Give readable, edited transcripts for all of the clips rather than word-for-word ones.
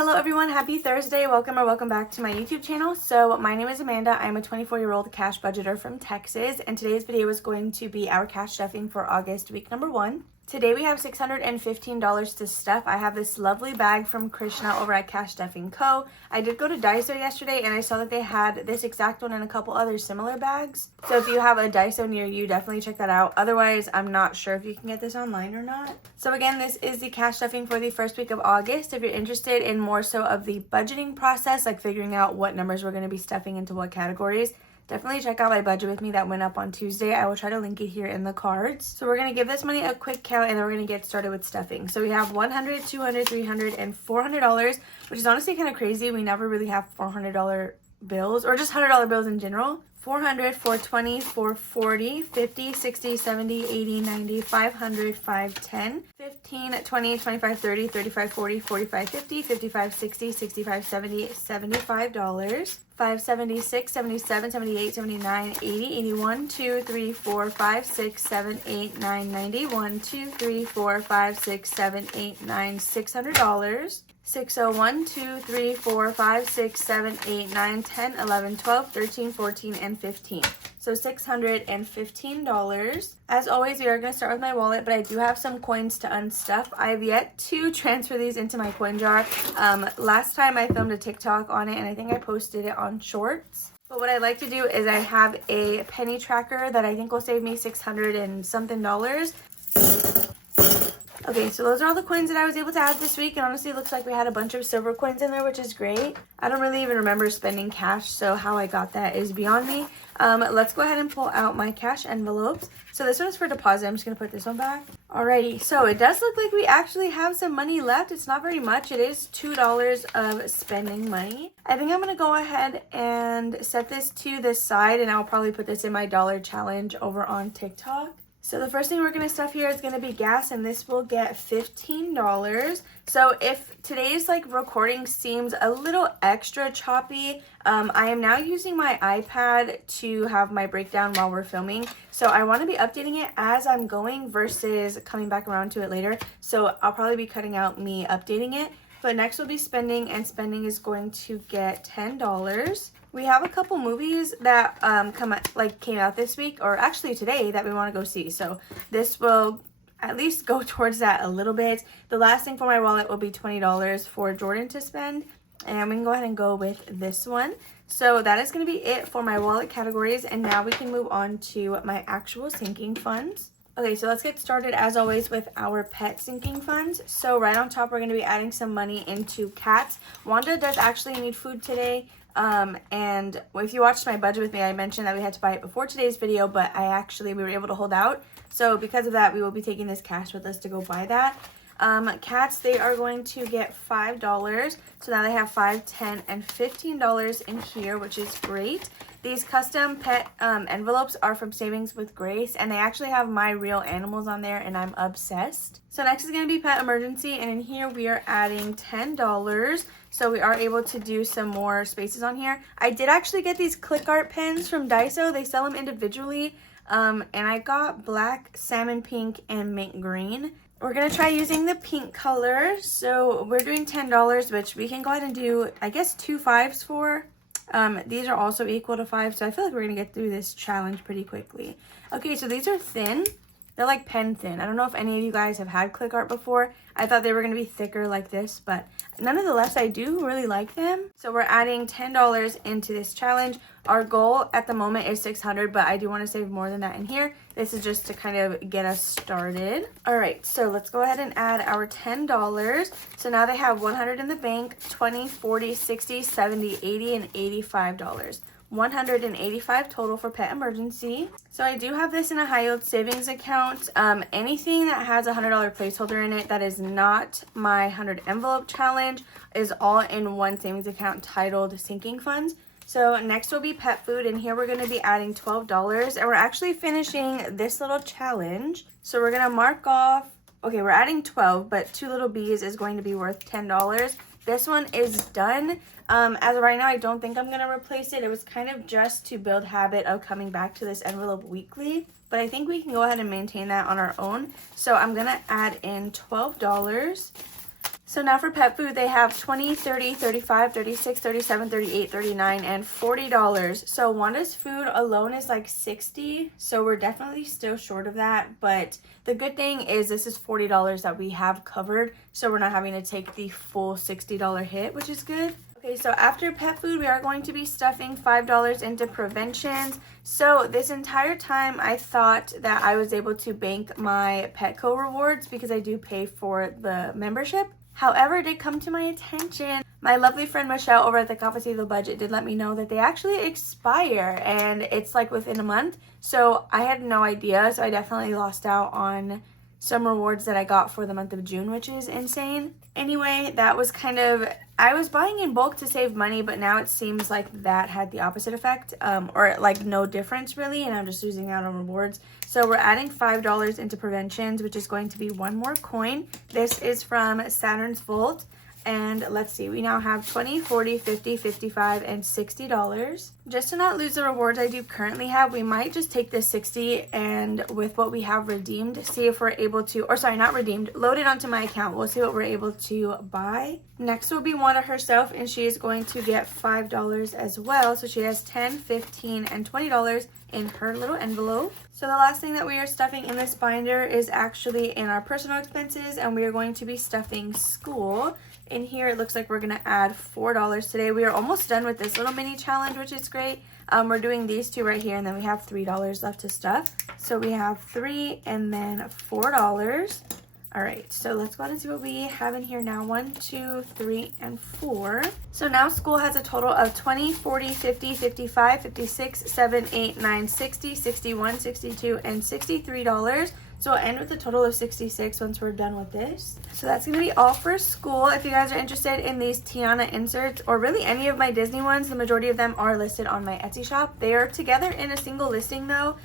Hello everyone, happy Thursday. Welcome back to my YouTube channel. So my name is Amanda. I'm a 24-year-old cash budgeter from Texas, and today's video is going to be our cash stuffing for August week number 1. Today we have $615 to stuff. I have this lovely bag from Krishna over at Cash Stuffing Co. I did go to Daiso yesterday and I saw that they had this exact one and a couple other similar bags. So if you have a Daiso near you, definitely check that out. Otherwise, I'm not sure if you can get this online or not. So again, this is the cash stuffing for the first week of August. If you're interested in more so of the budgeting process, like figuring out what numbers we're going to be stuffing into what categories, definitely check out my budget with me that went up on Tuesday. I will try to link it here in the cards. So we're going to give this money a quick count and then we're going to get started with stuffing. So we have $100, $200, $300, and $400, which is honestly kind of crazy. We never really have $400 bills or just $100 bills in general. 400, 420, 440, 50, 60, 70, 80, 90, 500, 510, 15, 20, 25, 30, 35, 40, 45, 50, 55, 60, 65, 70, $75. 576, 77, 78, 79, 80, 81, 2, 3, 4, 5, 6, 7, 8, 9, 90, 1, 2, 3, 4, 5, 6, 7, 8, 9, $600. 601, 2, 3, 4, 5, 6, 7, 8, 9, 10, 11, 12, 13, 14, and 15. So $615. As always, we are going to start with my wallet, but I do have some coins to unstuff. I have yet to transfer these into my coin jar. Last time I filmed a TikTok on it, and I think I posted it on Shorts. But what I like to do is I have a penny tracker that I think will save me $600 and something. Okay, so those are all the coins that I was able to add this week, and honestly it looks like we had a bunch of silver coins in there, which is great. I don't really even remember spending cash, so how I got that is beyond me. Let's go ahead and pull out my cash envelopes. So this one is for deposit. I'm just going to put this one back. Alrighty, so it does look like we actually have some money left. It's not very much. It is $2 of spending money. I think I'm going to go ahead and set this to the side, and I'll probably put this in my dollar challenge over on TikTok. So the first thing we're going to stuff here is going to be gas, and this will get $15. So if today's recording seems a little extra choppy, I am now using my iPad to have my breakdown while we're filming. So I want to be updating it as I'm going versus coming back around to it later. So I'll probably be cutting out me updating it. But next will be spending, and spending is going to get $10. We have a couple movies that came out this week, or actually today, that we want to go see. So this will at least go towards that a little bit. The last thing for my wallet will be $20 for Jordan to spend. And we can go ahead and go with this one. So that is going to be it for my wallet categories. And now we can move on to my actual sinking funds. Okay, so let's get started as always with our pet sinking funds. So right on top, we're going to be adding some money into cats. Wanda does actually need food today. And if you watched my budget with me, I mentioned that we had to buy it before today's video, but we were able to hold out. So because of that, we will be taking this cash with us to go buy that. Cats, they are going to get $5. So now they have $5, $10, and $15 in here, which is great. These custom pet envelopes are from Savings with Grace, and they actually have my real animals on there, and I'm obsessed. So next is going to be Pet Emergency, and in here we are adding $10. So we are able to do some more spaces on here. I did actually get these click art pens from Daiso. They sell them individually, and I got black, salmon pink, and mint green. We're going to try using the pink color. So we're doing $10, which we can go ahead and do, I guess, 2 5s for. These are also equal to 5, so I feel like we're going to get through this challenge pretty quickly. Okay, so these are thin. They're like pen thin. I don't know if any of you guys have had click art before. I thought they were going to be thicker like this, but nonetheless, I do really like them. So we're adding $10 into this challenge. Our goal at the moment is $600, but I do want to save more than that in here. This is just to kind of get us started. All right, so let's go ahead and add our $10. So now they have $100 in the bank, $20, $40, $60, $70, $80, and $85. $185 total for Pet Emergency. So I do have this in a high yield savings account. Anything that has a $100 placeholder in it that is not my 100 envelope challenge is all in one savings account titled sinking funds. So next will be pet food, and here we're going to be adding $12, and we're actually finishing this little challenge. So we're going to mark off, okay, we're adding 12, but 2 little bees is going to be worth $10. This one is done. As of right now, I don't think I'm going to replace it. It was kind of just to build habit of coming back to this envelope weekly. But I think we can go ahead and maintain that on our own. So I'm going to add in $12. So now for pet food, they have $20, $30, $35, $36, $37, $38, $39, and $40. So Wanda's food alone is like $60. So we're definitely still short of that. But the good thing is this is $40 that we have covered. So we're not having to take the full $60 hit, which is good. Okay, so after pet food, we are going to be stuffing $5 into preventions. So this entire time, I thought that I was able to bank my Petco rewards because I do pay for the membership. However, it did come to my attention. My lovely friend Michelle over at the Cafecito Budget did let me know that they actually expire and it's like within a month. So I had no idea. So I definitely lost out on some rewards that I got for the month of June, which is insane. Anyway, that was kind of, I was buying in bulk to save money, but now it seems like that had the opposite effect, or like no difference really, and I'm just losing out on rewards. So we're adding $5 into preventions, which is going to be one more coin. This is from Saturn's Vault. And let's see, we now have $20, $40, $50, $55, and $60. Just to not lose the rewards I do currently have, we might just take this $60 and with what we have redeemed, see if we're able to, or sorry, not redeemed, load it onto my account. We'll see what we're able to buy. Next will be Wanda herself, and she is going to get $5 as well. So she has $10, $15, and $20 in her little envelope. So the last thing that we are stuffing in this binder is actually in our personal expenses, and we are going to be stuffing school. In here, it looks like we're going to add $4 today. We are almost done with this little mini challenge, which is great. We're doing these two right here, and then we have $3 left to stuff. So we have $3 and then $4. All right, so let's go ahead and see what we have in here now. 1, 2, 3, and 4. So now school has a total of 20, 40, 50, 55, 56, 7, 8, 9, 60, 61, 62, and $63. So we'll end with a total of 66 once we're done with this. So that's going to be all for school. If you guys are interested in these Tiana inserts or really any of my Disney ones, the majority of them are listed on my Etsy shop. They are together in a single listing though.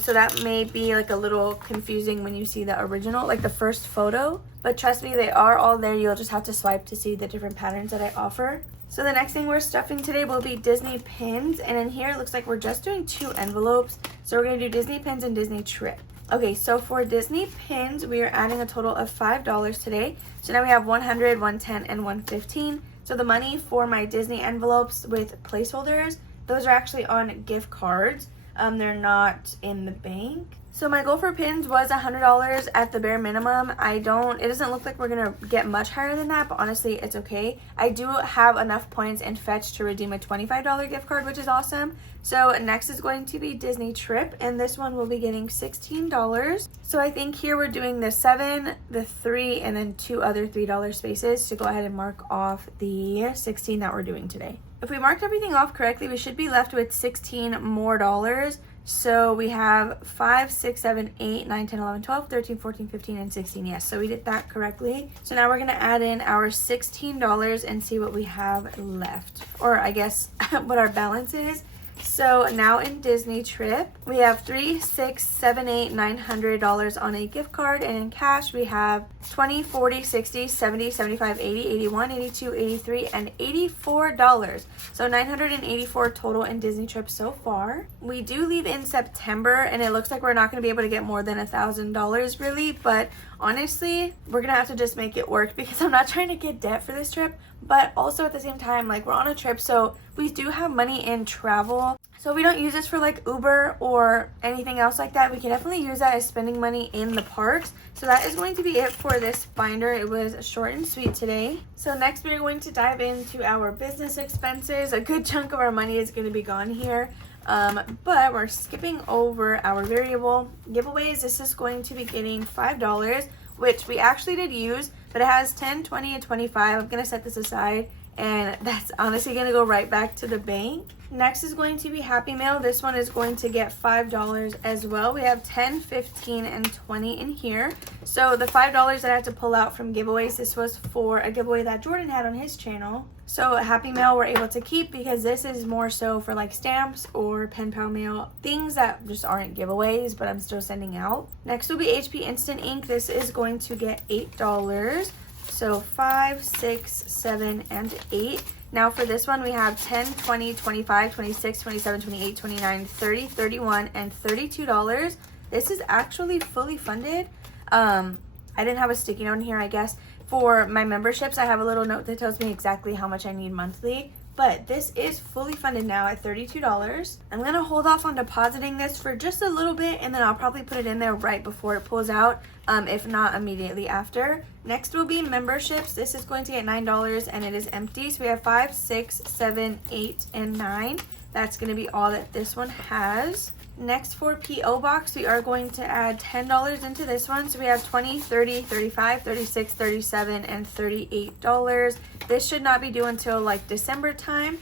So that may be like a little confusing when you see the original, like the first photo. But trust me, they are all there. You'll just have to swipe to see the different patterns that I offer. So the next thing we're stuffing today will be Disney pins. And in here, it looks like we're just doing 2 envelopes. So we're going to do Disney pins and Disney trip. Okay, so for Disney pins, we are adding a total of $5 today. So now we have 100, 110, and 115. So the money for my Disney envelopes with placeholders, those are actually on gift cards. They're not in the bank. So my goal for pins was $100 at the bare minimum. It doesn't look like we're gonna get much higher than that, but honestly, it's okay. I do have enough points in Fetch to redeem a $25 gift card, which is awesome. So next is going to be Disney Trip, and this one will be getting $16. So I think here we're doing the 7, the 3, and then 2 other $3 spaces to go ahead and mark off the 16 that we're doing today. If we marked everything off correctly, we should be left with $16 more dollars. So we have 5, 6, 7, 8, 9, 10, 11, 12, 13, 14, 15, and 16. Yes, so we did that correctly. So now we're going to add in our $16 and see what we have left. Or I guess what our balance is. So now in Disney Trip, we have $3, 6, 7, 8, $900 on a gift card, and in cash we have 20, 40, 60, 70, 75, 80, 81, 82, 83, and $84. So $984 total in Disney Trip so far. We do leave in September, and it looks like we're not going to be able to get more than $1,000 really, but honestly, we're going to have to just make it work because I'm not trying to get debt for this trip, but also at the same time, like, we're on a trip, so we do have money in travel. So we don't use this for like Uber or anything else like that. We can definitely use that as spending money in the parks. So that is going to be it for this binder. It was short and sweet today. So next we're going to dive into our business expenses. A good chunk of our money is going to be gone here. But we're skipping over our variable giveaways. This is going to be getting $5, which we actually did use, but it has 10, 20, and 25. I'm going to set this aside, and that's honestly going to go right back to the bank. Next is going to be Happy Mail. This one is going to get $5 as well. We have 10, 15, and 20 in here. So the $5 that I had to pull out from giveaways, this was for a giveaway that Jordan had on his channel. So Happy Mail we're able to keep because this is more so for like stamps or pen pal mail, things that just aren't giveaways, but I'm still sending out. Next will be HP Instant Ink. This is going to get $8. So 5, 6, 7, and 8. Now for this one, we have 10, 20, 25, 26, 27, 28, 29, 30, 31, and $32. This is actually fully funded. I didn't have a sticky note in here, I guess. For my memberships, I have a little note that tells me exactly how much I need monthly. But this is fully funded now at $32. I'm gonna hold off on depositing this for just a little bit, and then I'll probably put it in there right before it pulls out, if not immediately after. Next will be memberships. This is going to get $9 and it is empty. So we have 5, 6, 7, 8, and 9. That's gonna be all that this one has. Next, for P.O. Box, we are going to add $10 into this one. So we have $20, $30, $35, $36, $37, and $38. This should not be due until like December time.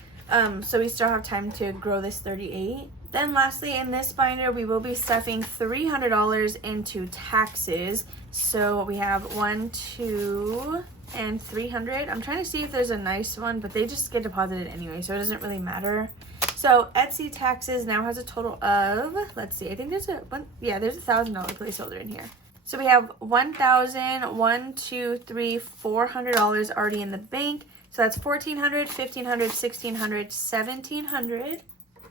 So we still have time to grow this $38. Then lastly, in this binder, we will be stuffing $300 into taxes. So we have 1, 2, and 300. I'm trying to see if there's a nice one, but they just get deposited anyway, so it doesn't really matter. So Etsy taxes now has a total of, let's see, I think there's there's $1,000 placeholder in here. So we have $1,000, $1, $2, $3, $400 already in the bank. So that's $1,400, $1,500, $1,600, $1,700.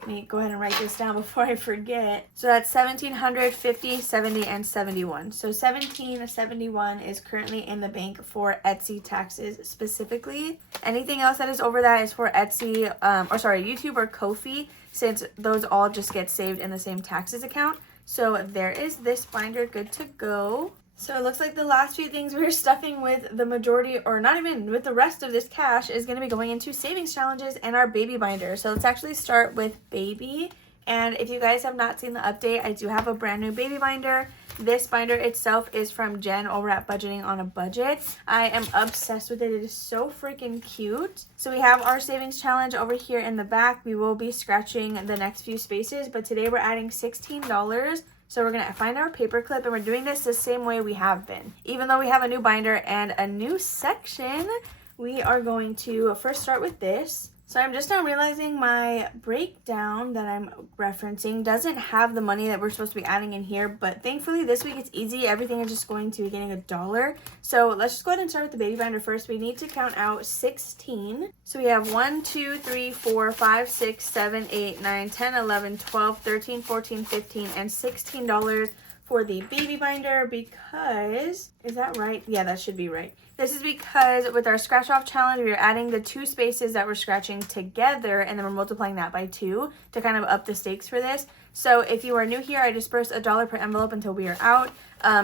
Let me go ahead and write this down before I forget. So that's $1,700, $50, $70, and $71. So $1,771 is currently in the bank for Etsy taxes specifically. Anything else that is over that is for Etsy, YouTube or Ko-fi, since those all just get saved in the same taxes account. So there is this binder good to go. So it looks like the last few things we're stuffing with the majority, or not even with the rest of this cash, is going to be going into savings challenges and our baby binder. So let's actually start with baby. And if you guys have not seen the update, I do have a brand new baby binder. This binder itself is from Jen over at Budgeting on a Budget. I am obsessed with it. It is so freaking cute. So we have our savings challenge over here in the back. We will be scratching the next few spaces, but today we're adding $16. So we're going to find our paper clip, and we're doing this the same way we have been. Even though we have a new binder and a new section, we are going to first start with this. So I'm just now realizing my breakdown that I'm referencing doesn't have the money that we're supposed to be adding in here, but thankfully this week it's easy. Everything is just going to be getting $1. So let's just go ahead and start with the baby binder first. We need to count out 16. So we have 1, 2, 3, 4, 5, 6, 7, 8, 9, 10, 11, 12, 13, 14, 15, and $16 for the baby binder because, is that right? Yeah, that should be right. This is because with our scratch off challenge, we are adding the 2 spaces that we're scratching together, and then we're multiplying that by 2 to kind of up the stakes for this. So if you are new here, I disperse $1 per envelope until we are out,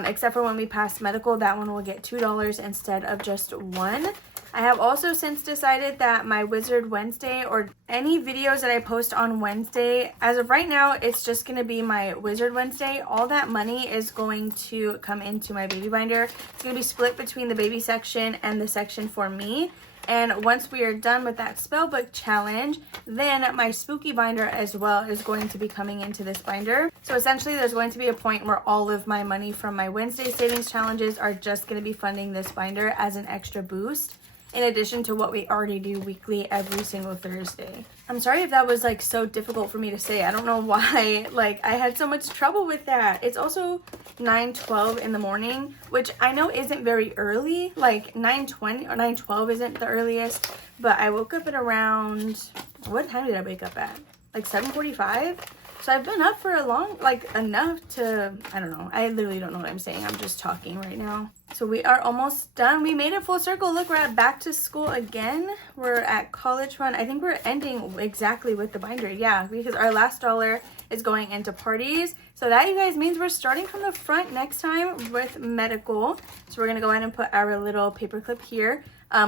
except for when we pass medical. That one will get $2 instead of just 1. I have also since decided that my Wizard Wednesday, or any videos that I post on Wednesday, as of right now, it's just going to be my Wizard Wednesday. All that money is going to come into my baby binder. It's going to be split between the baby section and the section for me. And once we are done with that spellbook challenge, then my spooky binder as well is going to be coming into this binder. So essentially there's going to be a point where all of my money from my Wednesday savings challenges are just going to be funding this binder as an extra boost, in addition to what we already do weekly every single Thursday. I'm sorry if that was like so difficult for me to say. I don't know why like I had so much trouble with that. It's also 9:12 in the morning, which I know isn't very early. Like 9:20 or 9:12 isn't the earliest, but I woke up at around, what time did I wake up at? Like 7:45? So I've been up for a long, like enough to, I don't know. I literally don't know what I'm saying. I'm just talking right now. So we are almost done. We made it full circle. Look, we're at back to school again. We're at college fund. I think we're ending exactly with the binder. Yeah, because our last $1 is going into parties. So that, you guys, means we're starting from the front next time with medical. So we're going to go ahead and put our little paper clip here.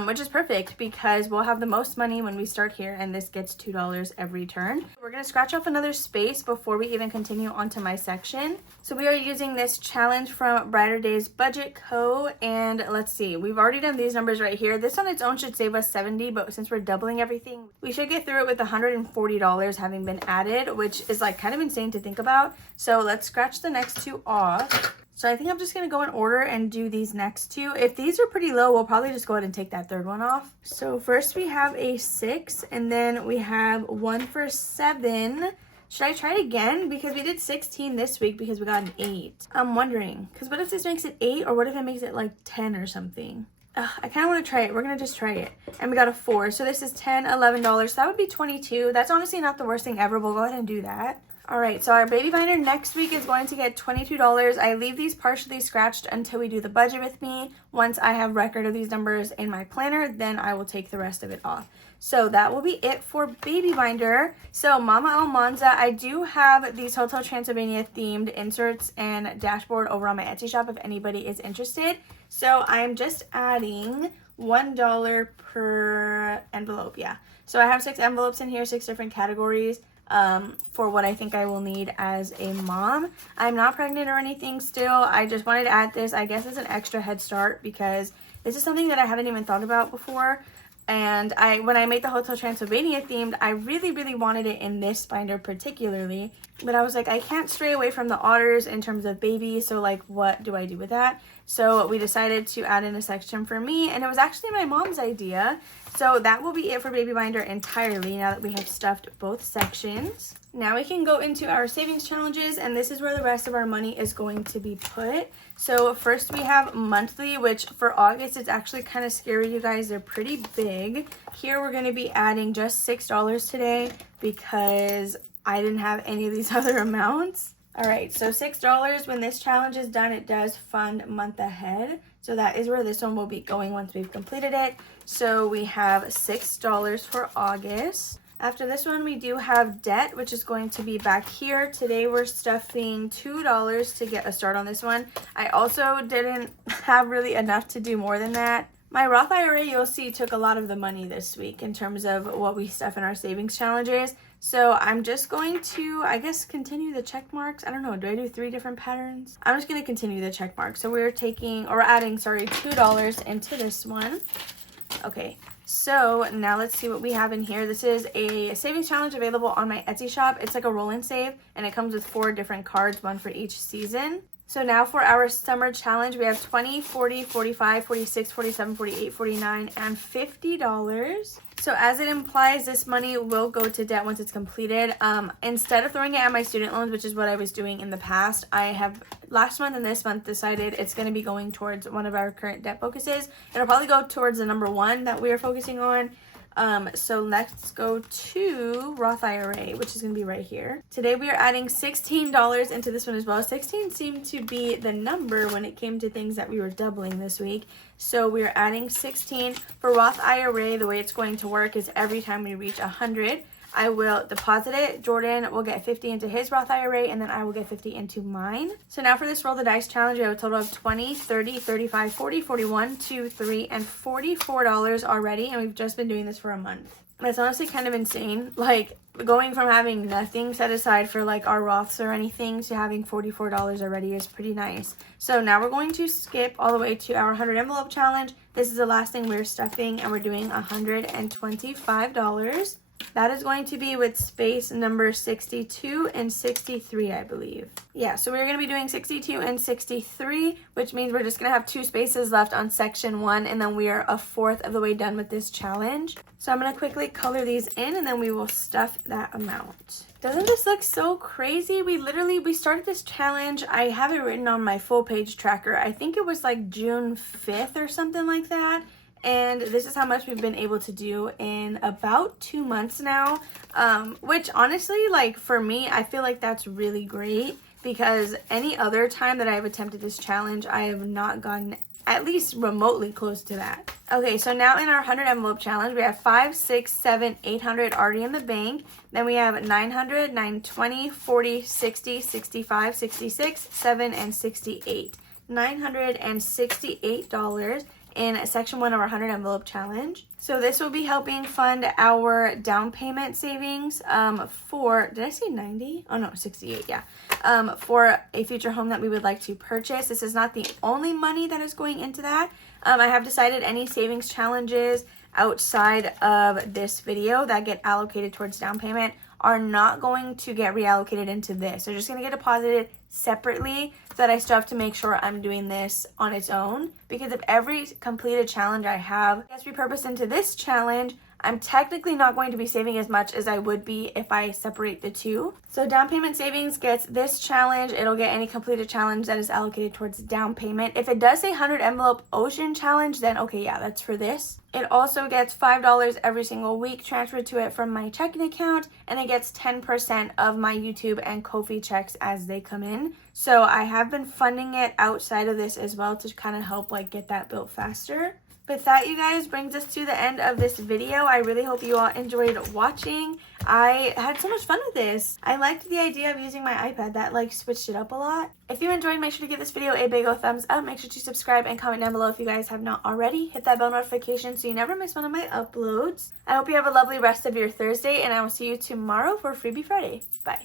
Which is perfect because we'll have the most money when we start here, and this gets $2 every turn. We're going to scratch off another space before we even continue onto my section. So we are using this challenge from Brighter Days Budget Co. And let's see, we've already done these numbers right here. This on its own should save us $70, but since we're doubling everything, we should get through it with $140 having been added, which is like kind of insane to think about. So let's scratch the next 2 off. So I think I'm just going to go in order and do these next 2. If these are pretty low, we'll probably just go ahead and take that 3rd one off. So first we have a 6, and then we have 1 for 7. Should I try it again? Because we did 16 this week because we got an 8. I'm wondering, because what if this makes it 8, or what if it makes it like 10 or something? I kind of want to try it. We're going to just try it. And we got a 4. So this is $10, $11. So that would be $22. That's honestly not the worst thing ever. We'll go ahead and do that. All right, so our baby binder next week is going to get $22. I leave these partially scratched until we do the budget with me. Once I have record of these numbers in my planner, then I will take the rest of it off. So that will be it for baby binder. So Mama Almanza, I do have these Hotel Transylvania themed inserts and dashboard over on my Etsy shop if anybody is interested. So I'm just adding $1 per envelope, yeah. So I have 6 envelopes in here, 6 different categories for what I think I will need as a mom. I'm not pregnant or anything still. I just wanted to add this, I guess, as an extra head start because this is something that I haven't even thought about before. And when I made the Hotel Transylvania themed, I really wanted it in this binder particularly. But I was like, I can't stray away from the otters in terms of babies, so like, what do I do with that? So we decided to add in a section for me, and it was actually my mom's idea. So that will be it for baby binder entirely now that we have stuffed both sections. Now we can go into our savings challenges, and this is where the rest of our money is going to be put. So first we have monthly, which for August it's actually kind of scary, you guys. They're pretty big. Here we're going to be adding just $6 today because I didn't have any of these other amounts. All right, so $6 when this challenge is done, it does fund month ahead. So that is where this one will be going once we've completed it. So we have $6 for August. After this one, we do have debt, which is going to be back here. Today, we're stuffing $2 to get a start on this one. I also didn't have really enough to do more than that. My Roth IRA, you'll see, took a lot of the money this week in terms of what we stuff in our savings challenges. So I'm just going to, I guess, continue the check marks. I don't know, do I do 3 different patterns? I'm just going to continue the check marks. So we're adding $2 into this one. Okay, so now let's see what we have in here. This is a savings challenge available on my Etsy shop. It's like a roll and save, and it comes with 4 different cards, one for each season. So now for our summer challenge, we have 20, 40, 45, 46, 47, 48, 49, and $50. So as it implies, this money will go to debt once it's completed. Instead of throwing it at my student loans, which is what I was doing in the past, I have last month and this month decided it's going to be going towards one of our current debt focuses. It'll probably go towards the number 1 that we are focusing on. So let's go to Roth IRA, which is going to be right here. Today we are adding $16 into this one as well. 16 seemed to be the number when it came to things that we were doubling this week. So we are adding 16 for Roth IRA. The way it's going to work is every time we reach 100, I will deposit it. Jordan will get 50 into his Roth IRA, and then I will get 50 into mine. So now for this roll the dice challenge, we have a total of 20, 30, 35, 40, 41, 2, 3, and $44 already, and we've just been doing this for a month. It's honestly kind of insane. Like, going from having nothing set aside for like our Roths or anything to having $44 already is pretty nice. So now we're going to skip all the way to our 100 envelope challenge. This is the last thing we're stuffing, and we're doing $125. That is going to be with space number 62 and 63, I believe. Yeah, so we're going to be doing 62 and 63, which means we're just going to have 2 spaces left on section 1, and then we are a fourth of the way done with this challenge. So I'm going to quickly color these in, and then we will stuff that amount. Doesn't this look so crazy? We started this challenge. I have it written on my full page tracker. I think it was like June 5th or something like that. And this is how much we've been able to do in about 2 months now, which honestly, like for me, I feel like that's really great because any other time that I've attempted this challenge, I have not gotten at least remotely close to that. Okay, so now in our 100 envelope challenge, we have 5, 6, 7, 800 already in the bank. Then we have 900, 920, 40, 60, 65, 66, 7, and 68. $968 in section 1 of our 100 envelope challenge. So this will be helping fund our down payment savings for, did I say 90? Oh no, 68, yeah. For a future home that we would like to purchase. This is not the only money that is going into that. I have decided any savings challenges outside of this video that get allocated towards down payment are not going to get reallocated into this. They're just going to get deposited separately so that I still have to make sure I'm doing this on its own. Because if every completed challenge I have gets repurposed into this challenge, I'm technically not going to be saving as much as I would be if I separate the two. So down payment savings gets this challenge. It'll get any completed challenge that is allocated towards down payment. If it does say 100 envelope ocean challenge, then okay, yeah, that's for this. It also gets $5 every single week transferred to it from my checking account, and it gets 10% of my YouTube and Ko-fi checks as they come in. So I have been funding it outside of this as well to kind of help like get that built faster. But that, you guys, brings us to the end of this video. I really hope you all enjoyed watching. I had so much fun with this. I liked the idea of using my iPad. That like switched it up a lot. If you enjoyed, make sure to give this video a big old thumbs up. Make sure to subscribe and comment down below if you guys have not already. Hit that bell notification so you never miss one of my uploads. I hope you have a lovely rest of your Thursday, and I will see you tomorrow for Freebie Friday. Bye.